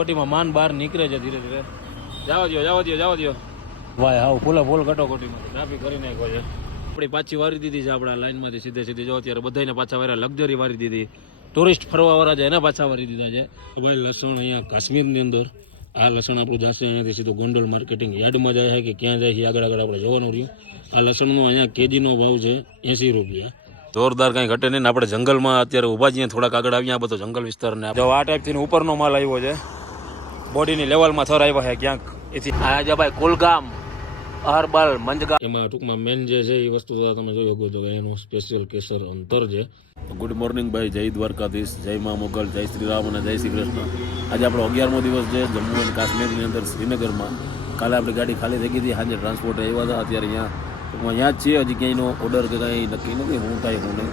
કોટીમાં માન બહાર નીકળે છે ધીરે ધીરે. જવા દો જવા દો જવા દો ભાઈ હાવ ફૂલા ફૂલ કટોકટીમાં ટ્રાફિક કરી નાખ્યો છે. આપણી પાછી વારી દીધી છે આપણા લાઈનમાંથી સીધે સીધી. જો અત્યારે બધાને પાછા વાર્યા લક્ઝરી વારી દીધી. ટુરિસ્ટ ફરવા વાળા છે એને પાછા વારી દીધા છે. ભાઈ લસણ અહીંયા કાશ્મીરની અંદર. આ લસણ આપણું જશે અહીંયાથી સીધું ગોંડલ માર્કેટિંગ યાર્ડમાં જાય છે કે ક્યાં જાય છે આગળ આગળ આપણે જોવાનું રહ્યું. આ લસણનો અહીંયા કેજીનો ભાવ છે એંસી રૂપિયા. જોરદાર કાંઈ ઘટે નહીં આપણે જંગલમાં અત્યારે ઊભા છીએ થોડાક આગળ આવ્યા આ બધો જંગલ વિસ્તાર ને જો આ ટાઈપથી ઉપરનો માલ આવ્યો છે. બોડીની લેવલમાં થર આવ્યા છે ક્યાંક. એથી આ છે ભાઈ કુલગામ અહરબલ મંજગા એમાં ટૂંકમાં મેન જે છે એ વસ્તુ તમે જોઈ શકો છો કે એનું સ્પેશિયલ કેસર અંતર છે. ગુડ મોર્નિંગ ભાઈ જય દ્વારકાધીશ જય મા મોગલ જય શ્રી રામ અને જય શ્રી કૃષ્ણ. આજે આપણો અગિયારમો દિવસ છે જમ્મુ અને કાશ્મીરની અંદર શ્રીનગરમાં. કાલે આપણી ગાડી ખાલી થઈ ગઈ હતી સાંજે ટ્રાન્સપોર્ટ આવ્યા હતા અત્યારે અહીંયા. ટૂંકમાં અહીંયા જ છીએ હજી ક્યાંયનો ઓર્ડર કે કાંઈ નક્કી નથી શું થાય શું નહીં.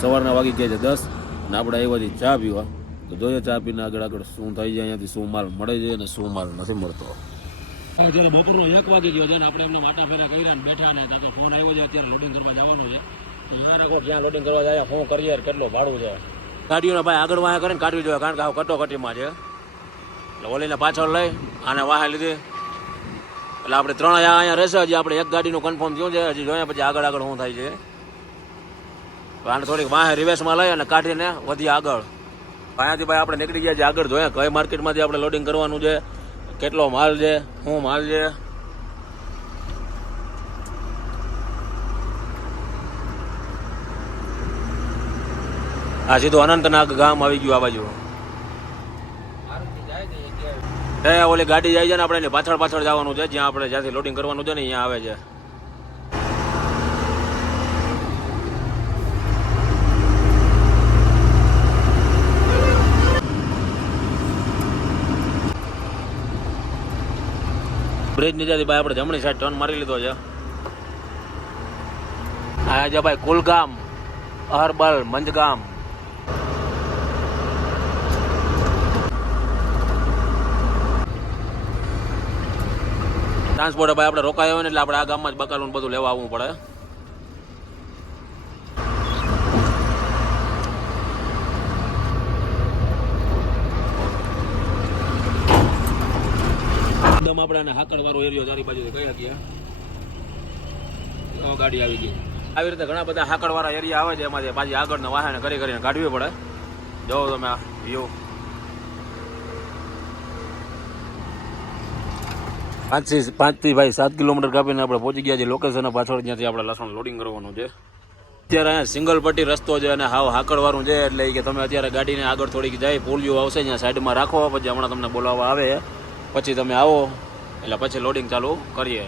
સવારના વાગી ગયા છે દસ અને આપણે આવ્યા છીએ ચા પીવા. તો જોઈએ ચા પીને આગળ આગળ શું થઈ જાય અહીંયાથી શું માલ મળે છે અને શું માલ નથી મળતો. જ્યારે બપોરનો એક વાગે ગયો છે ને આપણે એમને માટા ફેરા કર્યા ને બેઠા ને ત્યાં તો ફોન આવ્યો છે અત્યારે લોડિંગ કરવા જવાનું છે. તો કહો ક્યાં લોડિંગ કરવા જાય ફોન કરીએ યાર, કેટલું ભાડું છે. ગાડીઓને ભાઈ આગળ વાયા કરીને કાઢવી જોઈએ કારણ કે આ કટોકટીમાં છે. એટલે ઓલીને પાછળ લઈ આને વાહે લીધી. એટલે આપણે ત્રણ અહીંયા રહેશે હજી આપણે એક ગાડીનું કન્ફર્મ થયું છે હજી જોઈએ પછી આગળ આગળ શું થાય છે. આને થોડીક વાહે રિવેસમાં લઈ અને કાઢીને વધી આગળ. અહીંયાથી ભાઈ આપણે નીકળી ગયા છે આગળ જોઈએ કઈ માર્કેટમાંથી આપણે લોડિંગ કરવાનું છે, કેટલો માલ છે, શું માલ છે. આ સીધું અનંતનાગ ગામ આવી ગયું આ બાજુ. એ ઓલી ગાડી જાય છે ને આપણે એની પાછળ પાછળ જવાનું છે, જ્યાં આપણે જ્યાંથી લોડિંગ કરવાનું છે ને, અહીંયા આવે છે. બ્રિજ નીચેથી ભાઈ આપણે જમણી સાઈડ ટર્ન મારી લીધો છે. આ છે ભાઈ કુલગામ, અહરબલ, મંજગામ. ટ્રાન્સપોર્ટ ભાઈ આપણે રોકાયો હોય ને એટલે આપણે આ ગામમાં જ બકાલું બધું લેવા આવવું પડે. એકદમ આપણે આને હાકડ વાળો એરિયો ચારી બાજુ કહી શકીએ ગાડી આવી ગઈ. આવી રીતે ઘણા બધા હાકડ વાળા એરિયા આવે છે એમાંથી પાછી આગળ વાહન કરી કરીને કાઢવી પડે. જોવો તમે આ વ્યૂ પાંચથી પાંચથી ભાઈ સાત કિલોમીટર કાપીને આપણે પહોંચી ગયા છે લોકેશન પાછળ, જ્યાંથી આપણે લસણ લોડિંગ કરવાનું છે. અત્યારે અહીંયા સિંગલ પટ્ટી રસ્તો છે અને હાવ હાકડવાળું છે, એટલે કે તમે અત્યારે ગાડીને આગળ થોડીક જાય, પોલિયો આવશે ત્યાં સાઈડમાં રાખો, પછી હમણાં તમને બોલાવવા આવે. પછી તમે આવો, એટલે પછી લોડિંગ ચાલુ કરીએ.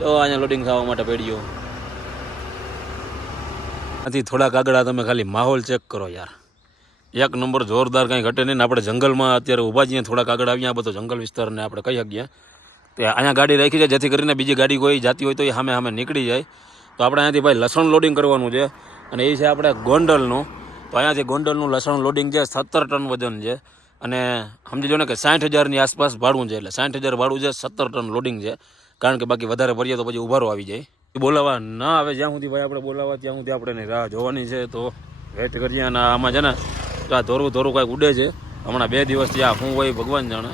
તો અહીંયા લોડિંગ થવા માટે પેઢીઓ આથી થોડાક આગળ તમે ખાલી માહોલ ચેક કરો યાર. એક નંબર જોરદાર કંઈ ઘટે નહીં આપણે જંગલમાં અત્યારે ઊભા જઈએ થોડાક આગળ આવ્યા આ બધો જંગલ વિસ્તારને આપણે કહી શકીએ. તો અહીંયા ગાડી રાખી છે, જેથી કરીને બીજી ગાડી કોઈ જાતી હોય તો એ સામે સામે નીકળી જાય. તો આપણે અહીંયાથી ભાઈ લસણ લોડિંગ કરવાનું છે. અને એ છે આપણે ગોંડલનું. તો અહીંયાથી ગોંડલનું લસણ લોડિંગ છે, સત્તર ટન વજન છે. અને સમજી લો ને કે સાઠ હજારની આસપાસ ભાડું છે એટલે સાઠ હજાર ભાડું છે, સત્તર ટન લોડિંગ છે. કારણ કે બાકી વધારે ભરીએ તો પછી ઉભારો આવી જાય. એ બોલાવવા ના આવે, જ્યાં સુધી ભાઈ આપણે બોલાવવા ત્યાં સુધી આપણે રાહ જોવાની છે. તો વેટ કરીએ અને આમાં છે ને આ ધોરું ધોરું કાંઈક ઉડે છે. હમણાં બે દિવસથી આ શું હોય ભગવાન જાણે.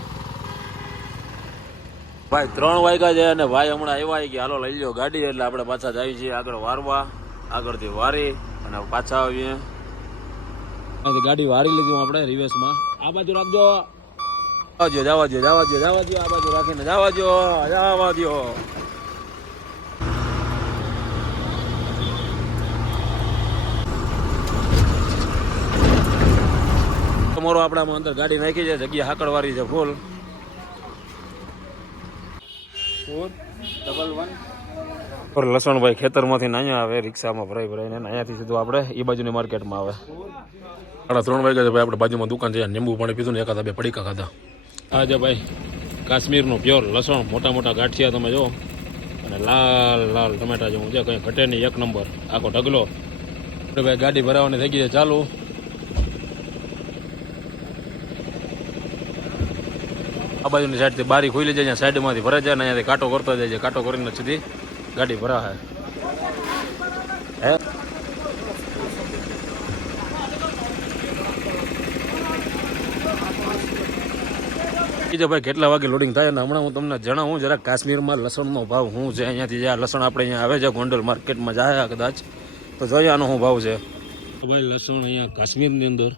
ભાઈ, ત્રણ વાગ્યા છે અને ભાઈ હમણાં આવ્યા કે હાલો લઈ લો ગાડી, એટલે આપણે પાછા જઈએ છીએ આગળ વારવા, આગળથી વારી અને પાછા આવીએ. ગાડી વારી લીધી આપણે રિવેસમાં આ બાજુ રાખજો. દો જવા દો જવા દો જવા દો આ બાજુ રાખીને જવા દો જવા દો તમારો આપણામાં અંદર ગાડી નાખી છે જગ્યા હાકડવાળી છે ફૂલ. લસણભાઈ ખેતરમાંથી અહીંયા આવે રિક્ષામાં ભરાઈ ભરાઈને અહીંયાથી સીધું આપણે એ બાજુની માર્કેટમાં આવે. સાડા ત્રણ વાગ્યા ભાઈ આપણે બાજુમાં દુકાન છે લીંબુ પાણી પીધું ને એકાદા બે પડીકા ખાધા. આ છે ભાઈ કાશ્મીરનું પ્યોર લસણ મોટા મોટા ગાંઠિયા તમે જો અને લાલ લાલ ટમેટા જેવું છે કંઈ ઘટે નહીં એક નંબર. આખો ઢગલો. આપણે ભાઈ ગાડી ભરાવાની થઈ ગઈ છે ચાલુ. આ બાજુની સાઈડથી બારી ખુલી જાય સાઈડમાંથી ભરાય જાય ને અહીંયાથી કાંટો કરતો જાય છે કાંટો કરીને સીધી ગાડી ભરાશે હે? બીજો ભાઈ કેટલા વાગે લોડિંગ થાય? અને હમણાં હું તમને જણાવું જરા કાશ્મીરમાં લસણનો ભાવ શું છે અહીંયાથી જે આ લસણ આપણે અહીંયા આવે છે ગોંડલ માર્કેટમાં જાય કદાચ તો જોઈએ આનો શું ભાવ છે. તો ભાઈ લસણ અહીંયા કાશ્મીરની અંદર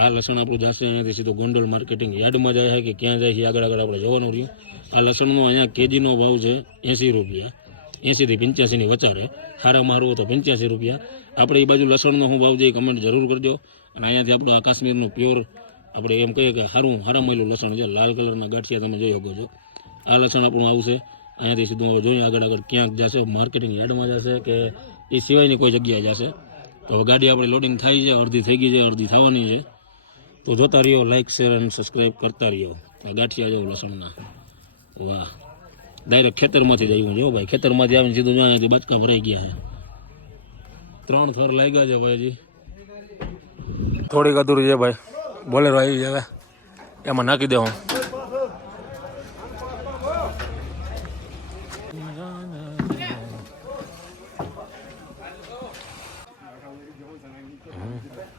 આ લસણ આપણું જશે અહીંયાથી સીધું ગોંડલ માર્કેટિંગ યાર્ડમાં જાય છે કે ક્યાં જાય છે આગળ આગળ આપણે જવાનું રહ્યું. આ લસણનો અહીંયા કેજીનો ભાવ છે એંસી રૂપિયા. એંસીથી પંચ્યાસીની વચ્ચે સારા મારું તો પંચ્યાસી રૂપિયા. આપણે એ બાજુ લસણનો શું ભાવ જઈએ કમેન્ટ જરૂર કરજો. અને અહીંયાથી આપણું આ કાશ્મીરનું પ્યોર, આપણે એમ કહીએ કે સારું સારા મળેલું લસણ છે. લાલ કલરના ગાંઠિયા તમે જોઈ શકો છો. આ લસણ આપણું આવશે. અહીંયાથી સીધું હવે જોઈએ આગળ આગળ ક્યાંક જશે. માર્કેટિંગ યાર્ડમાં જશે કે એ સિવાયની કોઈ જગ્યાએ જશે. તો હવે ગાડી આપણી લોડિંગ થઈ છે, અડધી થઈ ગઈ છે, અડધી થવાની છે. તો જોતા રહ્યો લાઇક શેર અને સબસ્ક્રાઈબ કરતા રહ્યો. આ ગાંઠિયા જો લસણના. વાહ. ડાયરેક્ટ ખેતરમાંથી જ આવ્યું છે ભાઈ. ખેતરમાંથી આવીને સીધું જો અહીંયાથી બચકા ભરાઈ ગયા છે. ત્રણ થર લાગ્યા છે ભાઈ હજી. થોડીક અધૂરી છે ભાઈ. બોલેરો આવી હવે. એમાં નાખી દે હું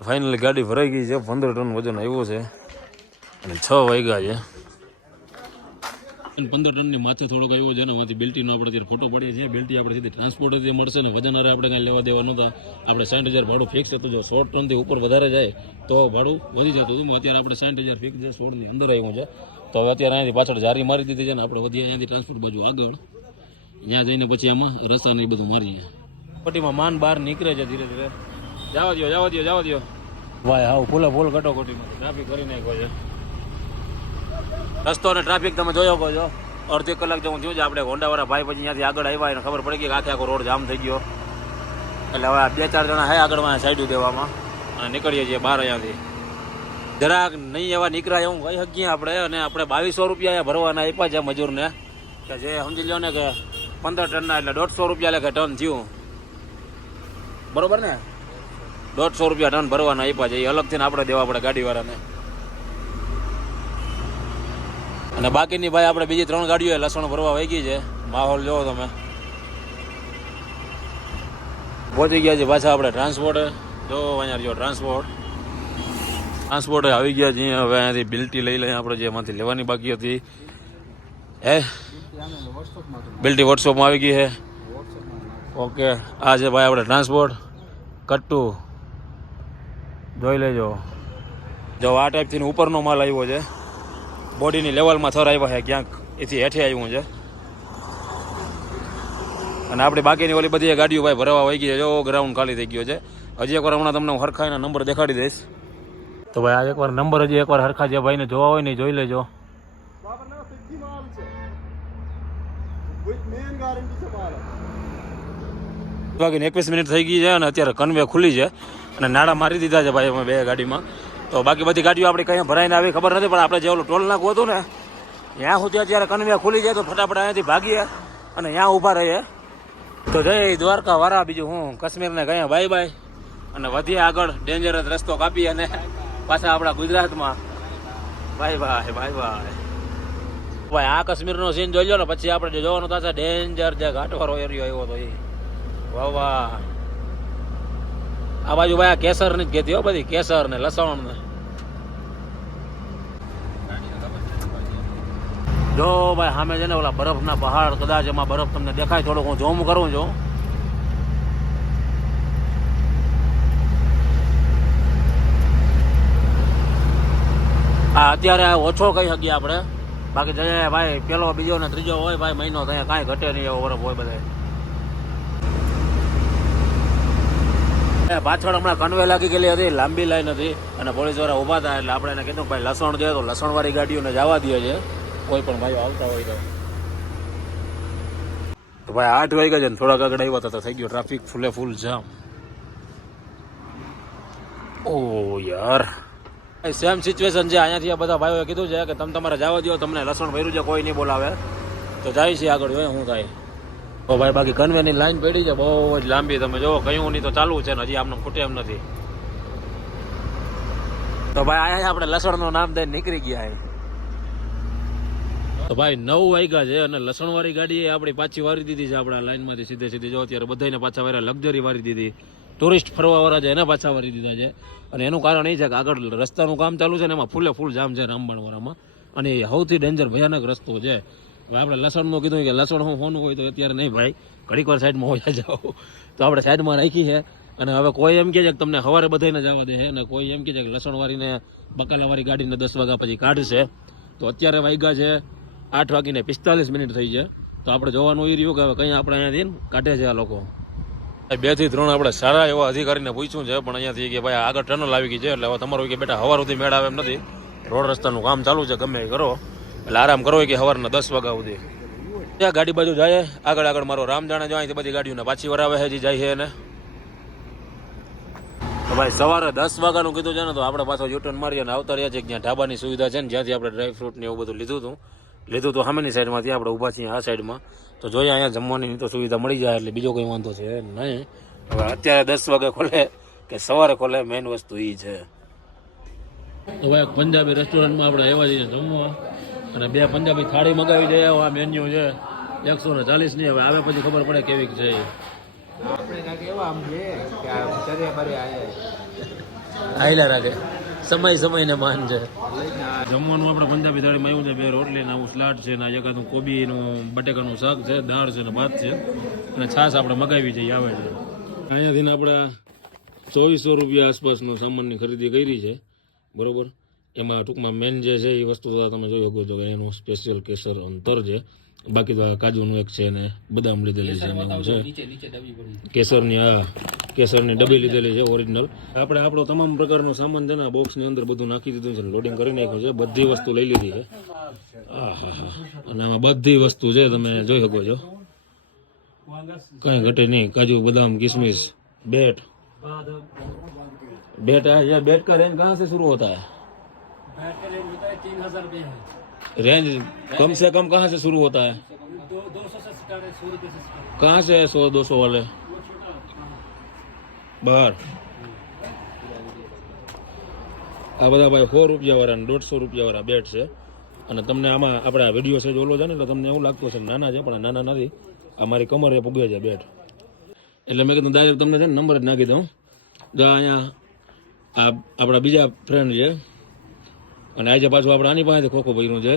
ફાઇનલી ગાડી ભરાઈ ગઈ છે. પંદર ટન વજન આવ્યો છે. અને છ વાગ્યા છે. અને પંદર ટનની માથે થોડોક આવ્યો છે ને એમાંથી બેલ્ટીનો આપણે અત્યારે ફોટો પાડીએ છીએ. બેલ્ટી આપણે સીધી ટ્રાન્સપોર્ટ જે મળશે ને વજન હારે આપણે કાંઈ લેવા દેવા નહોતા. આપણે સાઠ હજાર ભાડું ફિક્સ હતું. જો સો ટનથી ઉપર વધારે જાય તો ભાડું વધી જતું હતું. અત્યારે આપણે સાઠ હજાર ફિક્સ છે સોળની અંદર આવ્યું છે. તો હવે અત્યારે અહીંયાથી પાછળ જારી મારી દીધી છે ને આપણે વધીએ અહીંયાથી ટ્રાન્સપોર્ટ બાજુ આગળ. ત્યાં જઈને પછી આમાં રસ્તાને એ બધું મારીએ. પટ્ટીમાં માન બહાર નીકળે છે ધીરે ધીરે. જવા દો જવા દો જવા દો ભાઈ હા ફૂલે ફૂલ કટોકટીમાં ટ્રાફિક કરી નાખ્યો છે. રસ્તો અને ટ્રાફિક તમે જોયો કહો છો. અડધી કલાક જેવું થયું છે. આપણે હોન્ડાવાળા ભાઈ પછી ત્યાંથી આગળ આવ્યા એને ખબર પડી ગઈ કે આખે આખો રોડ જામ થઈ ગયો. એટલે હવે બે ચાર જણા હે આગળમાં સાઈડ દેવામાં અને નીકળીએ છીએ બહાર અહીંયાથી. જરાક નહીં એવા નીકળ્યા એવું કહી શકીએ આપણે. અને આપણે બાવીસો રૂપિયા ભરવાના આપ્યા છે મજૂરને. કે જે સમજી લો ને કે પંદર ટનના એટલે દોઢસો રૂપિયા લેખે ટન થયું. બરોબર ને? દોઢસો રૂપિયા ટન ભરવાના આપ્યા છે. એ અલગથી આપણે દેવા પડે ગાડીવાળાને. અને બાકીની ભાઈ આપણે બીજી ત્રણ ગાડીઓ લસણ ભરવા વહી ગઈ છે. માહોલ જોવો તમે. પહોંચી ગયા છે પાછા આપણે ટ્રાન્સપોર્ટ જો, અહીંયા જો ટ્રાન્સપોર્ટ ટ્રાન્સપોર્ટ આવી ગયા છે હવે અહીંયાથી બિલ્ટી લઈ લઈએ આપણે જેમાંથી લેવાની બાકી હતી. હે? બિલ્ટી વોટ્સઅપમાં આવી ગઈ છે ઓકે, આ છે ભાઈ આપણે ટ્રાન્સપોર્ટ કટ્ટુ. જોઈ લેજો. જો આ ટાઈપથી ઉપરનો માલ આવ્યો છે. બોડીની લેવલમાં થર આવ્યા છે, ક્યાંક એથી હેઠે આવ્યું છે. અને આપણી બાકીની ઓલી બધી ગાડીઓ ભાઈ ભરવા વહી ગઈ જો ગ્રાઉન્ડ ખાલી થઈ ગયો છે. હજી એકવાર હમણાં તમને હું હરખાઈના નંબર દેખાડી દઈશ. તો ભાઈ આ એકવાર નંબર હજી એકવાર હરખા જે ભાઈને જોવા હોય ને જોઈ લેજો. બાકી એકવીસ મિનિટ થઈ ગઈ છે અને અત્યારે કન્વે ખુલી છે. અને નાણાં મારી દીધા છે ભાઈ અમે બે ગાડીમાં. તો બાકી બધી ગાડીઓ આપણે કંઈ ભરાઈને આવી ખબર નથી, પણ આપણે જે ઓલું ટોલ નાખવું હતું ને, ત્યાં સુધી અત્યારે કન્વે ખુલી જાય તો ફટાફટ અહીંયાથી ભાગીએ અને ત્યાં ઊભા રહીએ. તો જય દ્વારકા વારા બીજું હું કાશ્મીરને ગયા બાય બાય અને વધીએ આગળ ડેન્જરસ રસ્તો કાપી અને પાછા આપણા ગુજરાતમાં. બાય બાય બાય બાય ભાઈ, આ કાશ્મીરનો સીન જોઈ લો ને, પછી આપણે જોવાનું થશે ડેન્જર જે ઘાટવાળો એરિયો આવ્યો હતો એ. વાહ વાહ. આ બાજુ ભાઈ કેસરની જ કહેતી હો બધી કેસર ને લસણ ને જો ભાઈ સામે છે ને ઓલા બરફના પહાડ, કદાચ એમાં બરફ તમને દેખાય, થોડુંક હું ઝૂમ કરું છું. હા અત્યારે ઓછો કહી શકીએ આપણે. બાકી જઈએ ભાઈ પેલો, બીજો ને ત્રીજો હોય, ભાઈ મહિનો થાય કાંઈ ઘટે નહીં, એવો બરફ હોય બધા પાછળ હમણાં કન્વે લાગી ગયેલી હતી, લાંબી લાઈન હતી, અને પોલીસવાળા ઊભા હતા એટલે આપણે એને કીધું ભાઈ લસણ દે, તો લસણ વાળી ગાડીઓને જવા દે છે. કોઈ પણ ભાઈઓ આવતા હોય તો. તો ભાઈ આઠ વાગ્યા છે ને થોડાક આગળ આવ્યા હતા તો થઈ ગયો ટ્રાફિક ફૂલે ફૂલ જામ. ઓ યાર. સેમ સિચ્યુએશન છે અહીંયાથી આ બધા ભાઈઓએ કીધું છે કે તમે તમારે જવા દો તમને લસણ ભર્યું છે કોઈ નહીં બોલાવે. તો જાય છે આગળ જોઈએ શું થાય. તો ભાઈ બાકી કન્વેની લાઈન પડી છે બહુ જ લાંબી. તમે જો કયું નહીં તો ચાલુ છે ને હજી આમને ખૂટે એમ નથી. તો ભાઈ અહીંયા આપણે લસણનું નામ દઈને નીકળી ગયા અહીં. તો ભાઈ નવ વાગ્યા છે અને લસણ વાળી ગાડી આપણી પાછી વારી દીધી છે. આપણા લાઈનમાંથી સીધે સીધી જો અત્યારે બધાને પાછા વાર્યા, લક્ઝરી વારી દીધી. ટુરિસ્ટ ફરવાવાળા છે, એના પાછા વારી દીધા છે. અને એનું કારણ એ છે કે આગળ રસ્તાનું કામ ચાલુ છે ને એમાં ફૂલે ફૂલ જામ છે રામબાણવાળામાં અને એ સૌથી ડેન્જર ભયાનક રસ્તો છે. હવે આપણે લસણનું કીધું કે લસણ હું ફોન હોય તો અત્યારે નહીં ભાઈ. ઘડીક વાર સાઈડમાં હોય જાઓ. તો આપણે સાઈડમાં રાખી છે. અને હવે કોઈ એમ કહે છે કે તમને સવારે બધાને જવા દે છે. અને કોઈ એમ કહે છે કે લસણવાળીને બકાલાવાળી ગાડીને દસ વાગ્યા પછી કાઢશે. તો અત્યારે વાગ્યા છે. આઠ વાગીને પિસ્તાલીસ મિનિટ થઈ છે. તો આપણે જોવાનું એ રહ્યું કે હવે કંઈ આપણે અહીંયાથી કાઢે છે આ લોકો. બેથી ત્રણ આપણે સારા એવા અધિકારીને પૂછ્યું છે, પણ અહીંયાથી કે ભાઈ આગળ ટનલ આવી ગઈ છે, એટલે હવે તમારું કે બેટા હવાર સુધી મેળ આવે એમ નથી. રોડ રસ્તાનું કામ ચાલુ છે, ગમે એ કરો. એટલે આરામ કરો કે સવારના દસ વાગ્યા સુધી. ત્યાં ગાડી બાજુ જાય? આગળ આગળ મારો રામ જાણે જાય અહીંથી બધી ગાડીઓને પાછી વરાવે છે જે જાય છે એને. ભાઈ, સવારે દસ વાગ્યાનું કીધું છે ને, તો આપણે પાછો યુટર્ન મારીએ અને આવતા રહ્યા છે જ્યાં ઢાબાની સુવિધા છે ને, જ્યાંથી આપણે ડ્રાયફ્રૂટ ને એવું બધું લીધું હતું. લીધું તો સામેની સાઈડમાં ત્યાં આપણે ઊભા છીએ આ સાઈડમાં. તો જોઈએ અહીંયા જમવાની તો સુવિધા મળી જાય એટલે બીજો કંઈ વાંધો છે નહીં. હવે અત્યારે દસ વાગે ખોલે કે સવારે ખોલે મેઇન વસ્તુ એ છે. હવે એક પંજાબી રેસ્ટોરન્ટમાં આપણે એવા જઈએ જમવા. અને બે પંજાબી થાળી મગાવી દઈએ આ મેન્યુ છે. એકસો ને ચાલીસની હવે આવે પછી ખબર પડે કેવી છે. આપણે કાંઈક એવા આમ છે કે આયલા રાખે સમય સમયને માન છે. જમવાનું આપણે પંજાબી થાળીમાં આવ્યું છે, બે રોટલી ને આવું સ્લાટ છે ને એકાદું કોબીનું, બટેકાનું શાક છે, દાળ છે ને ભાત છે. અને છાશ આપણે મગાવી છે આવે છે. અહીંયાથી આપણે ચોવીસો રૂપિયા આસપાસનું સામાનની ખરીદી કરી છે. બરોબર? એમાં ટૂંકમાં મેન જે છે એ વસ્તુ તો તમે જોઈ શકો છો કે એનું સ્પેશિયલ કેસર અંતર છે. બાકી તો આ કાજુનું એક છે ને બદામ લીધેલી છે એમાં છે. કેસરની આ કેસરની ડબ્બી લીધેલી છે ઓરિજિનલ આપણે આપણો તમામ પ્રકારનો સામાન છે ને બોક્સની અંદર બધું નાખી દીધું છે લોડિંગ કરી નાખ્યું છે બધી વસ્તુ લઈ લીધી છે. હા હા હા અને આમાં બધી વસ્તુ છે તમે જોઈ શકો છો. કઈ ઘટે નહીં. કાજુ બદામ કિસમિસ બેટ. બેટ બેટ का रेंज कहाँ से शुरू होता रेंज कम से कम कहाँ से शुरू होता है कहाँ से है सौ दो सौ वाले બહાર આ બધા ભાઈ સો રૂપિયા વાળા દોઢસો રૂપિયા વાળા બેટ છે અને તમને આમાં આપણે આ વિડીયો છે ઓલો છે ને એટલે તમને એવું લાગતું હશે કે નાના છે પણ આ નાના નથી આ મારી કમરે પૂગે છે બેટ એટલે મેં કીધું ડાયરેક્ટ તમને છે ને નંબર જ નાખી દઉં જો અહીંયા આ આપણા બીજા ફ્રેન્ડ છે અને આજે પાછું આપણે આની પાસેથી ખોખો ભર્યું છે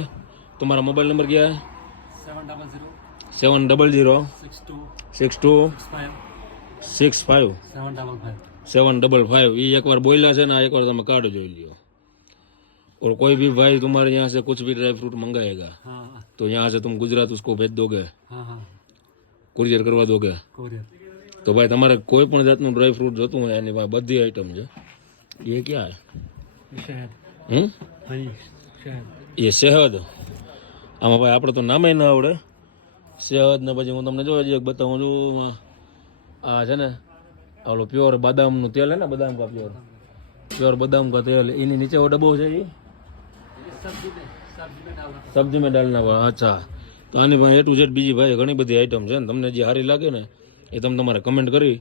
તમારા મોબાઈલ નંબર ક્યાં seven double zero six two six five seven double five ये एक बार बोला છે ને આ એક बार તમે कार्ड જોઈ લ્યો और कोई भी भाई तुम्हारे यहाँ से कुछ भी ड्राई फ्रूट मंगाएगा तो यहाँ से तुम गुजरात उसको भेज दोगे कुरियर करवा दोगे તો ભાઈ તમારે કોઈ પણ જાતનું ડ્રાય ફ્રૂટ જોતું હોય એની પાસે બધી આઈટમ છે એ ક્યાં હે હમ? એ શહેદ. આમાં ભાઈ આપણે તો નામે ના આવડે. શહેદ ને પછી હું તમને એક બતાવું છું આ છે ને ઓલું પ્યોર બદામનું તેલ હે ને બદામ કા પ્યોર પ્યોર બદામ કા તેલ. એની નીચે એવો ડબ્બો છે એ સબ્જી મેં ડાલના વા અચ્છા. તો આની ભાઈ એ ટુ ઝેડ બીજી ભાઈ ઘણી બધી આઈટમ છે ને તમને જે સારી લાગે ને એ તમે તમારે કમેન્ટ કરી.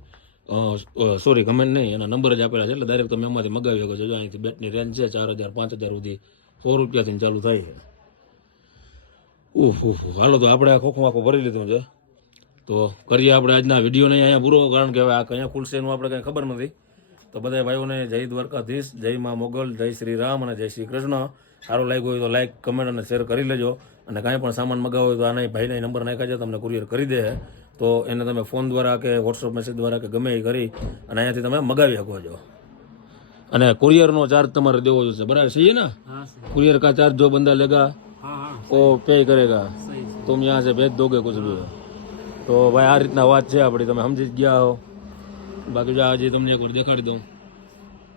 સોરી કમેન્ટ નહીં, એના નંબર જ આપેલા છે, એટલે ડાયરેક્ટ તમે એમાંથી મગાવી શકો છો. જો અહીંથી બેટની રેન્જ છે ચાર હજાર, પાંચ હજાર સુધી સો રૂપિયાથી ચાલુ થાય છે. ઉફ ઉફ હાલો, તો આપણે ખોખું આખું ભરી લીધું છે. તો કરીએ આપણે આજના વિડીયોને અહીંયા પૂરો, કારણ કે હવે આ અહીંયા ખુલશે એનું આપણે કંઈ ખબર નથી. તો બધા ભાઈઓને જય દ્વારકાધીશ, જય મા મોગલ, જય શ્રી રામ અને જય શ્રી કૃષ્ણ. સારું લાગ્યું હોય તો લાઈક કમેન્ટ અને શેર કરી લેજો. અને કાંઈ પણ સામાન મગાવો હોય તો આના ભાઈના નંબર નાખ્યા છે, તમને કુરિયર કરી દે. તો એને તમે ફોન દ્વારા કે વોટ્સઅપ મેસેજ દ્વારા કે ગમે એ કરી અને અહીંયાથી તમે મગાવી શકો છો. અને કુરિયરનો ચાર્જ તમારે દેવો જોશે. બરાબર? છે ને? કુરિયર કા ચાર્જ જો બંદા લેગા ઓ પે કરેગા. તુમ યહાં સે ભેજ દોગે કુછ ભી તો ભાઈ આ રીતના વાત છે આપણી તમે સમજી જ ગયા હો. બાકી જો આજે તમને એક દેખાડી દઉં.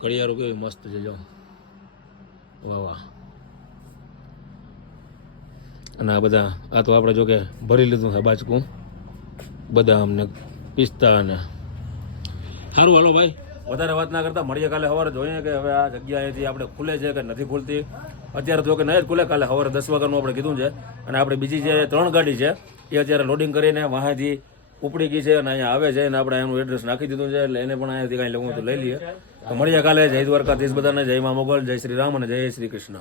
ઘડિયાળો કેવી મસ્ત છે જો. વાહ વાહ. અને આ બધા આ તો આપણે જોકે ભરી લીધું છે બાજકું. બદામ ને પિસ્તા ને સારું હાલો ભાઈ. વધારે વાત ના કરતા મળીએ કાલે સવારે જોઈએ કે હવે આ જગ્યાએથી આપણે ખુલે છે કે નથી ખુલતી. અત્યારે તો કે નહીં જ ખુલે કાલે સવારે દસ વાગ્યાનું આપણે કીધું છે. અને આપણે બીજી જે ત્રણ ગાડી છે એ અત્યારે લોડિંગ કરીને વાંથી ઉપડી ગઈ છે અને અહીંયા આવે છે અને આપણે એનું એડ્રેસ નાખી દીધું છે એટલે એને પણ અહીંયાથી કાંઈ લેવું તો લઈ લઈએ. તો મળીએ કાલે. જય દ્વારકાધીશ બધાને જય મા મોગલ જય શ્રી રામ અને જય શ્રી કૃષ્ણ.